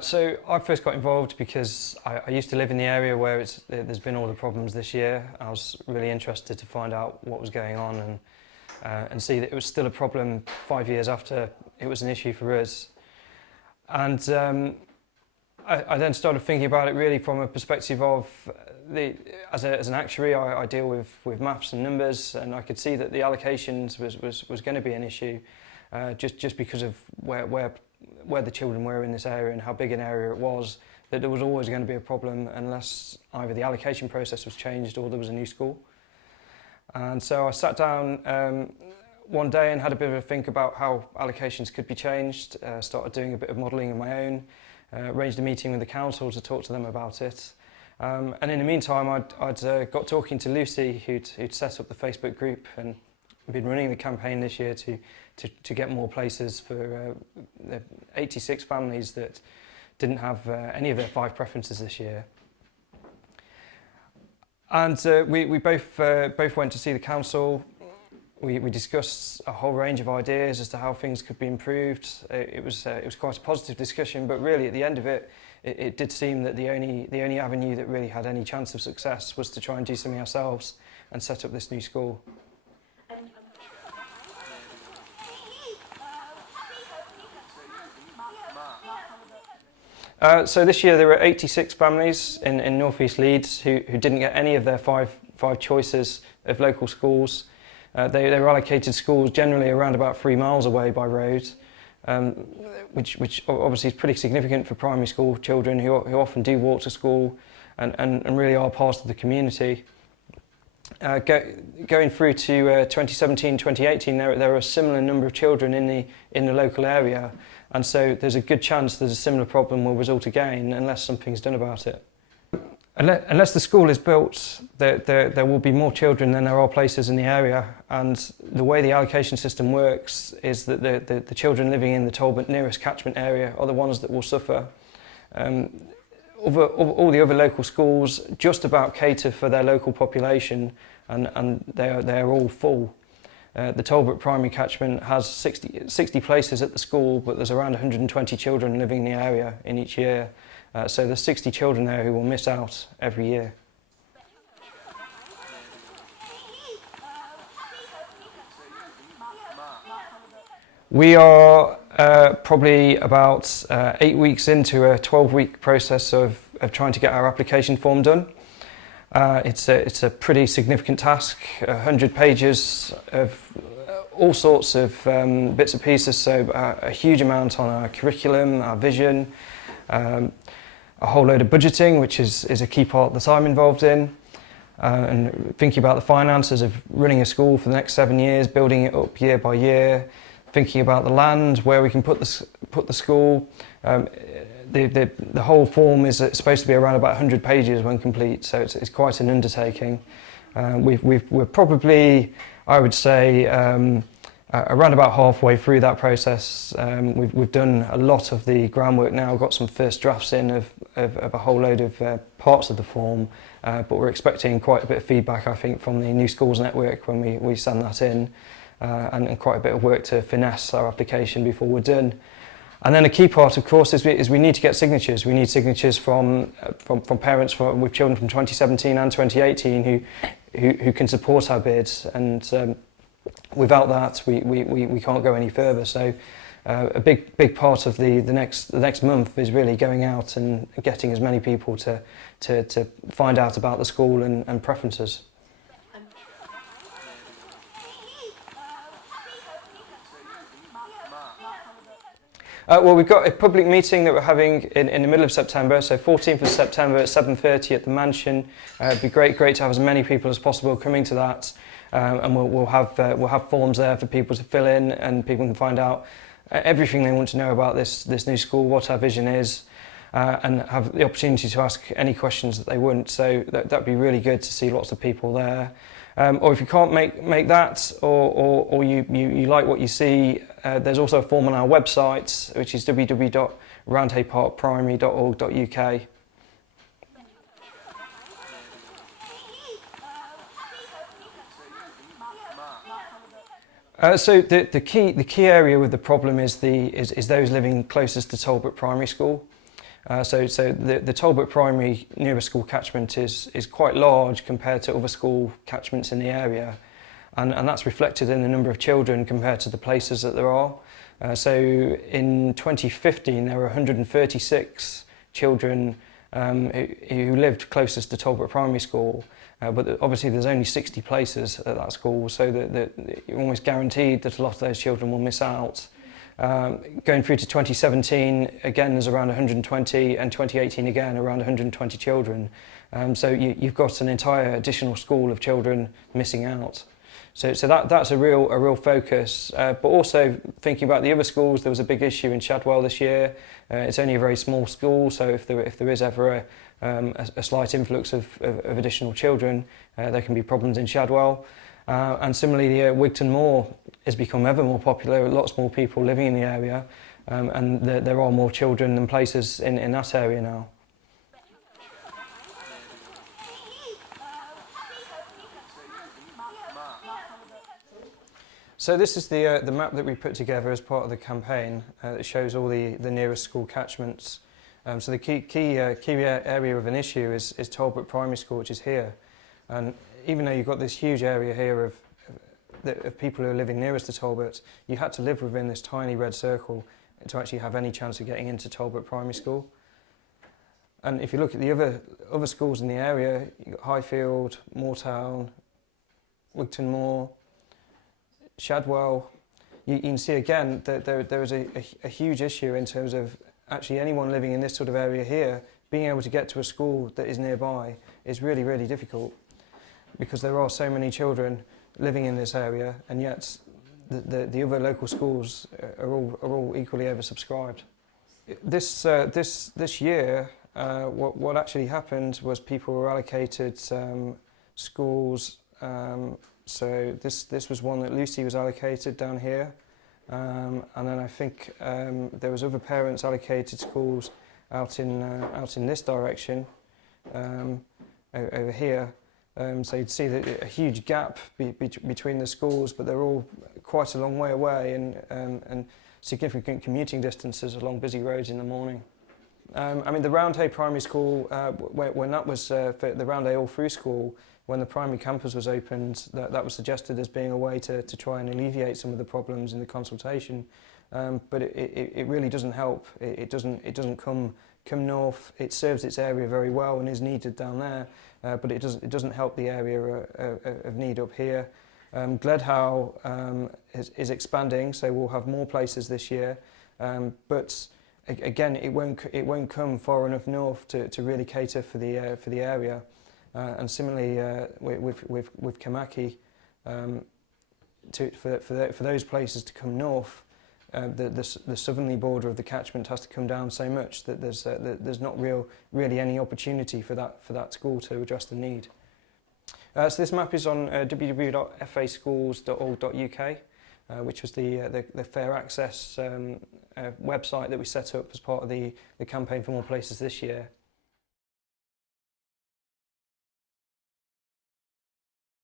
So I first got involved because I used to live in the area where there's been all the problems this year. I was really interested to find out what was going on and see that it was still a problem 5 years after it was an issue for us. And I then started thinking about it really from a perspective of as an actuary, I deal with maths and numbers, and I could see that the allocations was going to be an issue, just because of where the children were in this area and how big an area it was, that there was always going to be a problem unless either the allocation process was changed or there was a new school. And so I sat down one day and had a bit of a think about how allocations could be changed, started doing a bit of modelling of my own, arranged a meeting with the council to talk to them about it. And in the meantime, I'd got talking to Lucy, who'd set up the Facebook group and been running the campaign this year to get more places for the 86 families that didn't have any of their 5 preferences this year. And we both went to see the council. We discussed a whole range of ideas as to how things could be improved. It was quite a positive discussion, but really at the end of it, it did seem that the only avenue that really had any chance of success was to try and do something ourselves and set up this new school. So this year there were 86 families in North East Leeds who didn't get any of their five choices of local schools. They were allocated schools generally around about 3 miles away by road, which obviously is pretty significant for primary school children who often do walk to school and really are part of the community. Going through to 2017, 2018, there are a similar number of children in the local area, and so there's a good chance there's a similar problem will result again unless something's done about it. Unless the school is built, there will be more children than there are places in the area, and the way the allocation system works is that the children living in the Talbot nearest catchment area are the ones that will suffer. All the other local schools just about cater for their local population, and they're all full. The Talbot Primary catchment has 60 places at the school, but there's around 120 children living in the area in each year. So there's 60 children there who will miss out every year. We are probably about 8 weeks into a 12-week process of trying to get our application form done. It's a pretty significant task, 100 pages of all sorts of bits and pieces, so a huge amount on our curriculum, our vision, a whole load of budgeting, which is a key part that I'm involved in, and thinking about the finances of running a school for the next 7 years, building it up year by year, thinking about the land, where we can put the school. The whole form is supposed to be around about 100 pages when complete, so it's quite an undertaking. We're probably, I would say, around about halfway through that process. We've done a lot of the groundwork now, got some first drafts in of a whole load of parts of the form, but we're expecting quite a bit of feedback, I think, from the New Schools Network when we send that in, and quite a bit of work to finesse our application before we're done. And then a key part, of course, is we need to get signatures. We need signatures from parents with children from 2017 and 2018 who can support our bids, and without that, we can't go any further. So a big part of the next month is really going out and getting as many people to find out about the school and preferences. Well, we've got a public meeting that we're having in the middle of September, so 14th of September at 7:30 at the Mansion. It'd be great to have as many people as possible coming to that, and we'll have forms there for people to fill in, and people can find out everything they want to know about this new school, what our vision is, and have the opportunity to ask any questions that they want. So that'd be really good to see lots of people there. Or if you can't make that, or you like what you see, there's also a form on our website, which is www.roundhayparkprimary.org.uk. So the key area with the problem is those living closest to Talbot Primary School. So the Talbot Primary nearest school catchment is quite large compared to other school catchments in the area, and that's reflected in the number of children compared to the places that there are. So in 2015 there were 136 children who lived closest to Talbot Primary School, but obviously there's only 60 places at that school, so that you're almost guaranteed that a lot of those children will miss out. Going through to 2017, again there's around 120, and 2018 again around 120 children. So you've got an entire additional school of children missing out. So that's a real focus. But also thinking about the other schools, there was a big issue in Shadwell this year. It's only a very small school, so if there is ever a slight influx of additional children, there can be problems in Shadwell. And similarly, Wigton Moor has become ever more popular, lots more people living in the area, and there are more children than places in that area now. So this is the map that we put together as part of the campaign. It shows all the nearest school catchments. So the key area of an issue is Talbot Primary School, which is here. And even though you've got this huge area here of people who are living nearest to Talbot, you had to live within this tiny red circle to actually have any chance of getting into Talbot Primary School. And if you look at the other schools in the area, you've got Highfield, Moortown, Wigton Moor, Shadwell, you can see again that there is a huge issue in terms of actually anyone living in this sort of area here being able to get to a school that is nearby is really difficult, because there are so many children living in this area, and yet the other local schools are all equally oversubscribed. This year, what actually happened was people were allocated schools. So this was one that Lucy was allocated down here, and then I think there was other parents allocated schools out in this direction, over here. So you'd see that a huge gap between the schools, but they're all quite a long way away, and significant commuting distances along busy roads in the morning. I mean, the Roundhay Primary School, when that was for the Roundhay All-Through School, when the primary campus was opened, that was suggested as being a way to try and alleviate some of the problems in the consultation, but it really doesn't help. It doesn't come north. It serves its area very well and is needed down there, but it doesn't help the area of need up here. Gledhow is expanding, so we'll have more places this year, but again, it won't come far enough north to really cater for the area. And similarly with Kamaki, for those places to come north, the southerly border of the catchment has to come down so much that there's not really any opportunity for that school to address the need. So this map is on www.faschools.org.uk, which was the fair access website that we set up as part of the campaign for more places this year.